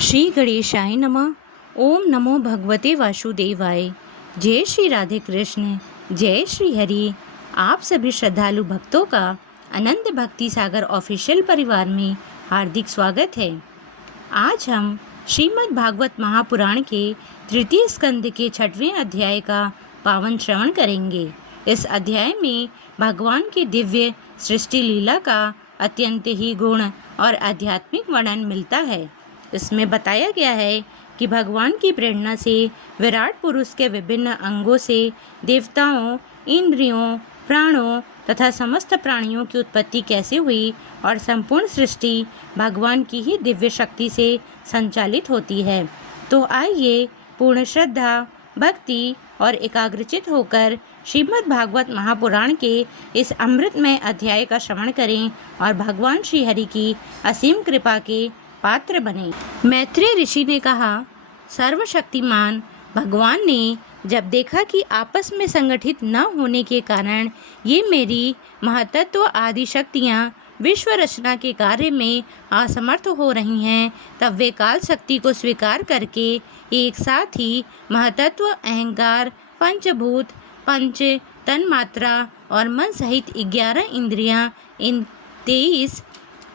श्री गणेशाय नमः। ओम नमो भगवते वासुदेवाय। जय श्री राधे कृष्ण, जय श्री हरि। आप सभी श्रद्धालु भक्तों का अनंत भक्ति सागर ऑफिशियल परिवार में हार्दिक स्वागत है। आज हम श्रीमद् भागवत महापुराण के तृतीय स्कंद के 6वें अध्याय का पावन श्रवण करेंगे। इस अध्याय में भगवान की दिव्य सृष्टि लीला का अत्यंत ही गुण और आध्यात्मिक वर्णन मिलता है। इसमें बताया गया है कि भगवान की प्रेरणा से विराट पुरुष के विभिन्न अंगों से देवताओं, इंद्रियों, प्राणों तथा समस्त प्राणियों की उत्पत्ति कैसे हुई और संपूर्ण सृष्टि भगवान की ही दिव्य शक्ति से संचालित होती है। तो आइए पूर्ण श्रद्धा, भक्ति और एकाग्रचित होकर श्रीमद् भागवत महापुराण के इस अमृतमय अध्याय का श्रवण करें और भगवान श्री हरि की असीम कृपा के पात्र बने। मैत्रेय ऋषि ने कहा, सर्वशक्तिमान भगवान ने जब देखा कि आपस में संगठित न होने के कारण ये मेरी महतत्व आदि शक्तियाँ विश्व रचना के कार्य में असमर्थ हो रही हैं, तब वे काल शक्ति को स्वीकार करके एक साथ ही महतत्व, अहंकार, पंचभूत, पंच तन्मात्रा और मन सहित 11 इंद्रियां इन 23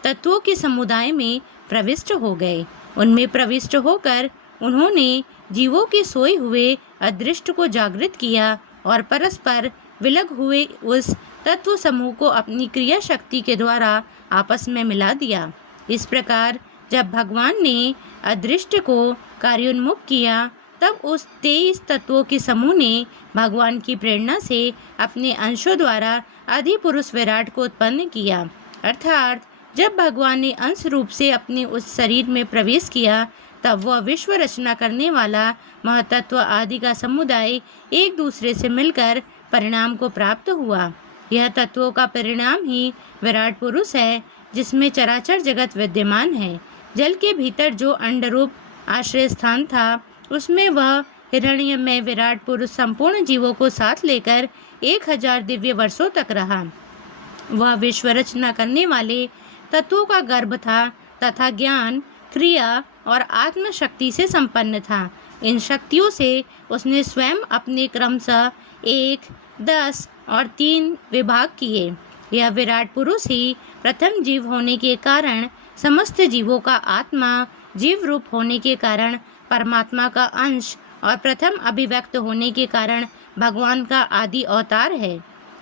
तत्वों के समुदाय में प्रविष्ट हो गए। उनमें प्रविष्ट होकर उन्होंने जीवों के सोए हुए अदृष्ट को जागृत किया और परस्पर विलग हुए उस तत्व समूह को अपनी क्रिया शक्ति के द्वारा आपस में मिला दिया। इस प्रकार जब भगवान ने अदृष्ट को कार्योन्मुख किया, तब उस 23 तत्वों के समूह ने भगवान की प्रेरणा से अपने अंशों द्वारा आदिपुरुष विराट को उत्पन्न किया। अर्थात जब भगवान ने अंश रूप से अपने उस शरीर में प्रवेश किया, तब वह विश्व रचना करने वाला महतत्व आदि का समुदाय एक दूसरे से मिलकर परिणाम को प्राप्त हुआ। यह तत्वों का परिणाम ही विराट पुरुष है, जिसमें चराचर जगत विद्यमान है। जल के भीतर जो अंडरूप आश्रय स्थान था, उसमें वह हिरण्यमय विराट पुरुष संपूर्ण जीवों को साथ लेकर 1000 दिव्य वर्षों तक रहा। वह विश्व रचना करने वाले तत्वों का गर्भ था तथा ज्ञान, क्रिया और आत्मशक्ति से संपन्न था। इन शक्तियों से उसने स्वयं अपने क्रमशः 1, 10 और 3 विभाग किए। यह विराट पुरुष ही प्रथम जीव होने के कारण समस्त जीवों का आत्मा, जीव रूप होने के कारण परमात्मा का अंश और प्रथम अभिव्यक्त होने के कारण भगवान का आदि अवतार है।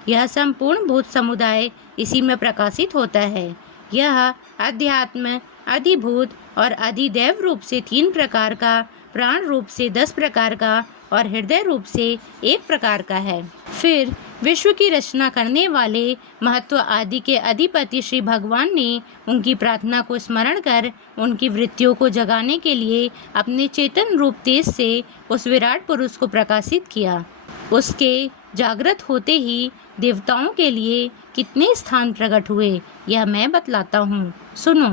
यह संपूर्ण भूत समुदाय इसी में प्रकाशित होता है। यह अध्यात्म, अधिभूत और अधिदैव रूप से 3 प्रकार का, प्राण रूप से 10 प्रकार का और हृदय रूप से 1 प्रकार का है। फिर विश्व की रचना करने वाले महत्व आदि के अधिपति श्री भगवान ने उनकी प्रार्थना को स्मरण कर उनकी वृत्तियों को जगाने के लिए अपने चेतन रूप तेज से उस विराट पुरुष को प्रकाशित किया। उसके जागृत होते ही देवताओं के लिए कितने स्थान प्रकट हुए, यह मैं बतलाता हूँ, सुनो।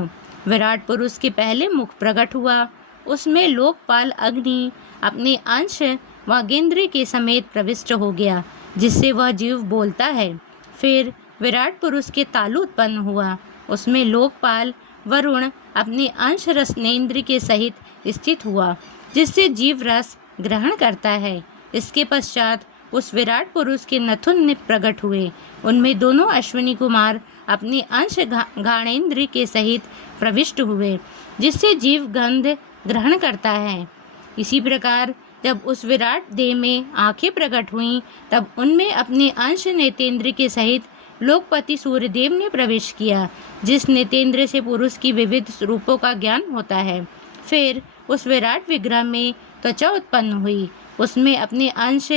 विराट पुरुष के पहले मुख प्रकट हुआ, उसमें लोकपाल अग्नि अपने अंश वागेंद्र के समेत प्रविष्ट हो गया, जिससे वह जीव बोलता है। फिर विराट पुरुष के तालु उत्पन्न हुआ, उसमें लोकपाल वरुण अपने अंश रसनेन्द्र के सहित स्थित हुआ, जिससे जीव रस ग्रहण करता है। इसके पश्चात उस विराट पुरुष के नथुन प्रकट हुए, उनमें दोनों अश्विनी कुमार अपने अंश घाणेन्द्र के सहित प्रविष्ट हुए, जिससे जीव गंध ग्रहण करता है। इसी प्रकार जब उस विराट देह में आंखें प्रकट हुईं, तब उनमें अपने अंश नेतेंद्र के सहित लोकपति सूर्यदेव ने प्रवेश किया, जिस नेतेंद्र से पुरुष की विविध रूपों का ज्ञान होता है। फिर उस विराट विग्रह में त्वचा उत्पन्न हुई, उसमें अपने अंश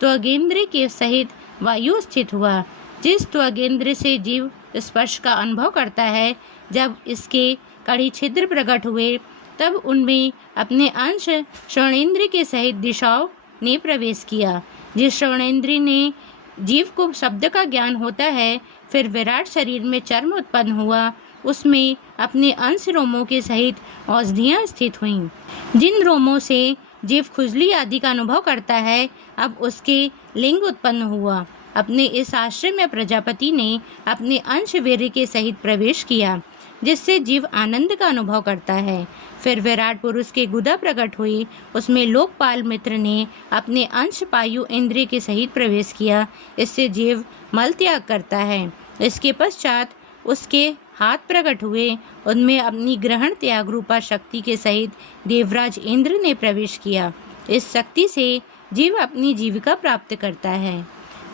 त्वगेंद्र के सहित वायु स्थित हुआ, जिस त्वगेंद्र से जीव स्पर्श का अनुभव करता है। जब इसके कड़ी छिद्र प्रकट हुए, तब उनमें अपने अंश श्रवणेन्द्र के सहित दिशाओं ने प्रवेश किया, जिस श्रवणेन्द्र ने जीव को शब्द का ज्ञान होता है। फिर विराट शरीर में चर्म उत्पन्न हुआ, उसमें अपने अंश रोमों के सहित औषधियाँ स्थित हुईं, जिन रोमों से जीव खुजली आदि का अनुभव करता है। अब उसके लिंग उत्पन्न हुआ। अपने इस आश्रय में प्रजापति ने अपने अंश वीर्य के सहित प्रवेश किया, जिससे जीव आनंद का अनुभव करता है। फिर विराट पुरुष के गुदा प्रकट हुई, उसमें लोकपाल मित्र ने अपने अंश पायु इंद्रिय के सहित प्रवेश किया। इससे जीव मल त्याग करता है। इसके पश्चात उसके हाथ प्रकट हुए, उनमें अपनी ग्रहण त्याग रूपा शक्ति के सहित देवराज इंद्र ने प्रवेश किया। इस शक्ति से जीव अपनी जीविका प्राप्त करता है।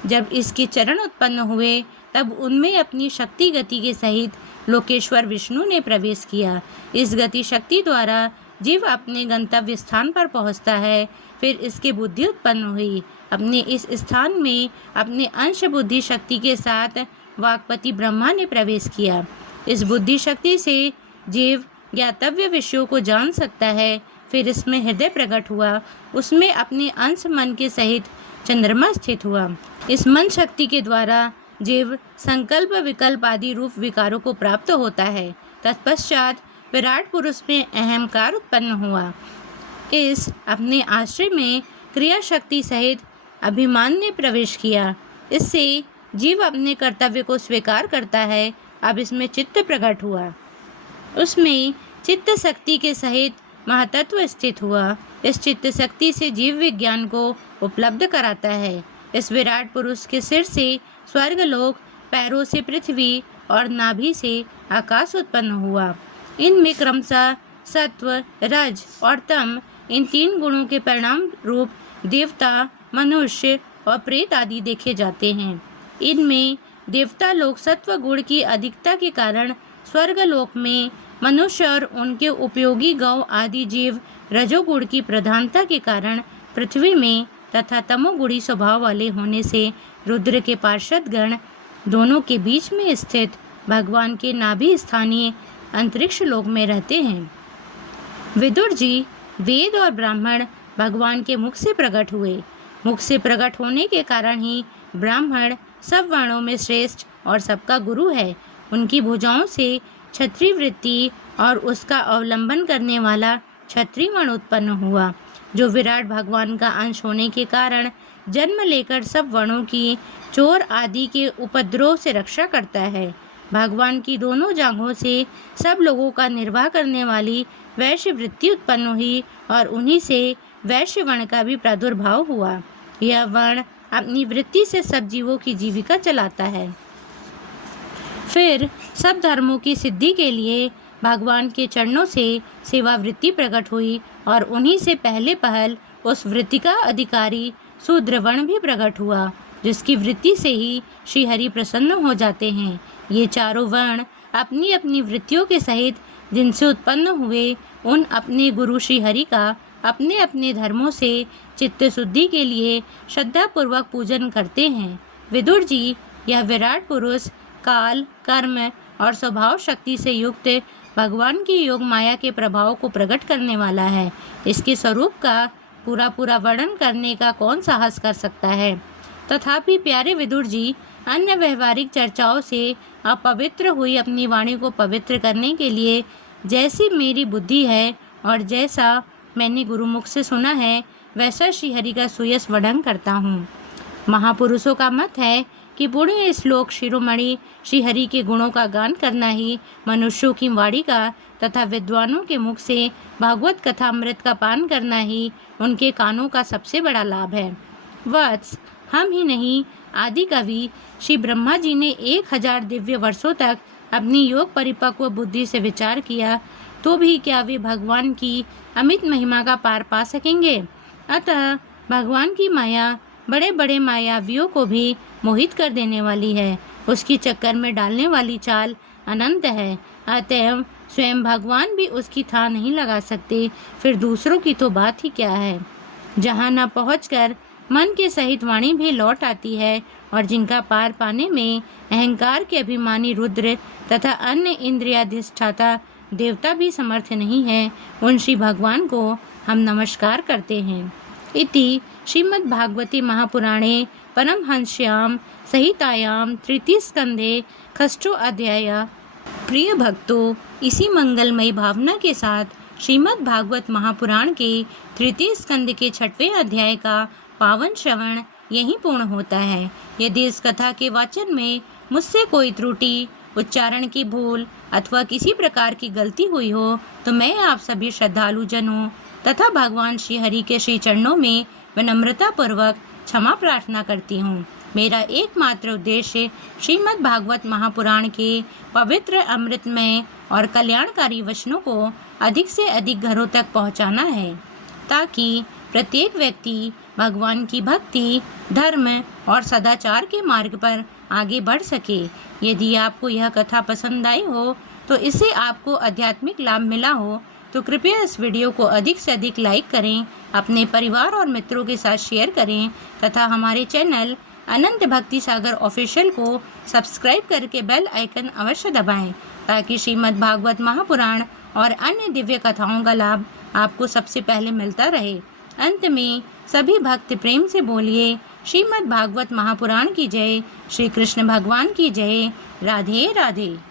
जब इसके चरण उत्पन्न हुए तब उनमें अपनी शक्ति गति के सहित लोकेश्वर विष्णु ने प्रवेश किया। इस गति शक्ति द्वारा जीव अपने गंतव्य स्थान पर पहुंचता है। फिर इसके बुद्धि उत्पन्न हुई। अपने इस स्थान में अपने अंश बुद्धि शक्ति के साथ वाक्पति ब्रह्मा ने प्रवेश किया। इस बुद्धि शक्ति से जीव ज्ञातव्य विषयों को जान सकता है। फिर इसमें हृदय प्रकट हुआ, उसमें अपने अंश मन के सहित चंद्रमा स्थित हुआ। इस मन शक्ति के द्वारा जीव संकल्प विकल्प आदि रूप विकारों को प्राप्त होता है। तत्पश्चात विराट पुरुष में अहंकार उत्पन्न हुआ। इस अपने आश्रय में क्रिया शक्ति सहित अभिमान ने प्रवेश किया। इससे जीव अपने कर्तव्य को स्वीकार करता है। अब इसमें चित्त प्रकट हुआ, उसमें चित्त शक्ति के सहित महातत्व स्थित हुआ। इस चित्त शक्ति से जीव विज्ञान को उपलब्ध कराता है। इस विराट पुरुष के सिर से स्वर्गलोक, पैरों से पृथ्वी और नाभि से आकाश उत्पन्न हुआ। इनमें क्रमशः सत्व, रज और तम, इन 3 गुणों के परिणाम रूप देवता, मनुष्य और प्रेत आदि देखे जाते हैं। इनमें देवता लोग सत्व गुण की अधिकता के कारण स्वर्गलोक में, मनुष्य और उनके उपयोगी गौ आदि जीव रजोगुण की प्रधानता के कारण पृथ्वी में तथा तमोगुणी स्वभाव वाले होने से रुद्र के पार्षद गण दोनों के बीच में स्थित भगवान के नाभि स्थानीय अंतरिक्ष लोक में रहते हैं। विदुर जी, वेद और ब्राह्मण भगवान के मुख से प्रकट हुए। मुख से प्रकट होने के कारण ही ब्राह्मण सब वर्णों में श्रेष्ठ और सबका गुरु है। उनकी भुजाओं से क्षत्रिय वृत्ति और उसका अवलंबन करने वाला क्षत्रिय वर्ण उत्पन्न हुआ, जो विराट भगवान का अंश होने के कारण जन्म लेकर सब वर्णों की चोर आदि के उपद्रव से रक्षा करता है। भगवान की दोनों जांघों से सब लोगों का निर्वाह करने वाली वैश्य वृत्ति उत्पन्न हुई और उन्हीं से वैश्य वर्ण का भी प्रादुर्भाव हुआ। यह वर्ण अपनी वृत्ति से सब जीवों की जीविका चलाता है। फिर सब धर्मों की सिद्धि के लिए भगवान के चरणों से सेवा वृत्ति प्रकट हुई और उन्हीं से पहले पहल उस वृत्ति का अधिकारी शूद्र वर्ण भी प्रकट हुआ, जिसकी वृत्ति से ही श्रीहरि प्रसन्न हो जाते हैं। ये चारों वर्ण अपनी अपनी वृत्तियों के सहित जिनसे उत्पन्न हुए, उन अपने गुरु श्रीहरि का अपने अपने धर्मों से चित्त शुद्धि के लिए श्रद्धापूर्वक पूजन करते हैं। विदुर जी, यह विराट पुरुष काल, कर्म और स्वभाव शक्ति से युक्त भगवान की योग माया के प्रभाव को प्रकट करने वाला है। इसके स्वरूप का पूरा वर्णन करने का कौन साहस कर सकता है। तथापि प्यारे विदुर जी, अन्य व्यवहारिक चर्चाओं से अपवित्र हुई अपनी वाणी को पवित्र करने के लिए जैसी मेरी बुद्धि है और जैसा मैंने गुरुमुख से सुना है, वैसा श्रीहरि का सुयश वर्णन करता हूँ। महापुरुषों का मत है कि पुण्य श्लोक शिरोमणि श्रीहरि के गुणों का गान करना ही मनुष्यों की वाणी का तथा विद्वानों के मुख से भागवत कथा अमृत का पान करना ही उनके कानों का सबसे बड़ा लाभ है। वत्स, हम ही नहीं, आदि कवि श्री ब्रह्मा जी ने 1000 दिव्य वर्षों तक अपनी योग परिपक्व बुद्धि से विचार किया, तो भी क्या वे भगवान की अमित महिमा का पार पा सकेंगे। अतः भगवान की माया बड़े बड़े मायावियों को भी मोहित कर देने वाली है। उसकी चक्कर में डालने वाली चाल अनंत है। अतएव स्वयं भगवान भी उसकी था नहीं लगा सकते, फिर दूसरों की तो बात ही क्या है। जहाँ न पहुँचकर मन के सहित वाणी भी लौट आती है और जिनका पार पाने में अहंकार के अभिमानी रुद्र तथा अन्य इंद्रियाधिष्ठाता देवता भी समर्थ नहीं है, उन श्री भगवान को हम नमस्कार करते हैं। इति श्रीमद्भागवते महापुराणे परमहंस्यां संहितायां तृतीय स्कंधे षष्ठो अध्याय। प्रिय भक्तों, इसी मंगलमयी भावना के साथ श्रीमद् भागवत महापुराण के तृतीय स्कंद के 6वें अध्याय का पावन श्रवण यहीं पूर्ण होता है। यदि इस कथा के वाचन में मुझसे कोई त्रुटि उच्चारण की भूल अथवा किसी प्रकार की गलती हुई हो तो मैं आप सभी श्रद्धालु जनों तथा भगवान श्री हरि के श्री चरणों में विनम्रता पूर्वक क्षमा प्रार्थना करती हूँ। मेरा एकमात्र उद्देश्य श्रीमद् भागवत महापुराण के पवित्र अमृतमय और कल्याणकारी वचनों को अधिक से अधिक घरों तक पहुँचाना है, ताकि प्रत्येक व्यक्ति भगवान की भक्ति, धर्म और सदाचार के मार्ग पर आगे बढ़ सके। यदि आपको यह कथा पसंद आई हो तो इससे आपको आध्यात्मिक लाभ मिला हो तो कृपया इस वीडियो को अधिक से अधिक लाइक करें, अपने परिवार और मित्रों के साथ शेयर करें तथा हमारे चैनल अनंत भक्ति सागर ऑफिशियल को सब्सक्राइब करके बेल आइकन अवश्य दबाएं, ताकि श्रीमद् भागवत महापुराण और अन्य दिव्य कथाओं का लाभ आपको सबसे पहले मिलता रहे। अंत में सभी भक्त प्रेम से बोलिए श्रीमद् भागवत महापुराण की जय, श्री कृष्ण भगवान की जय। राधे राधे।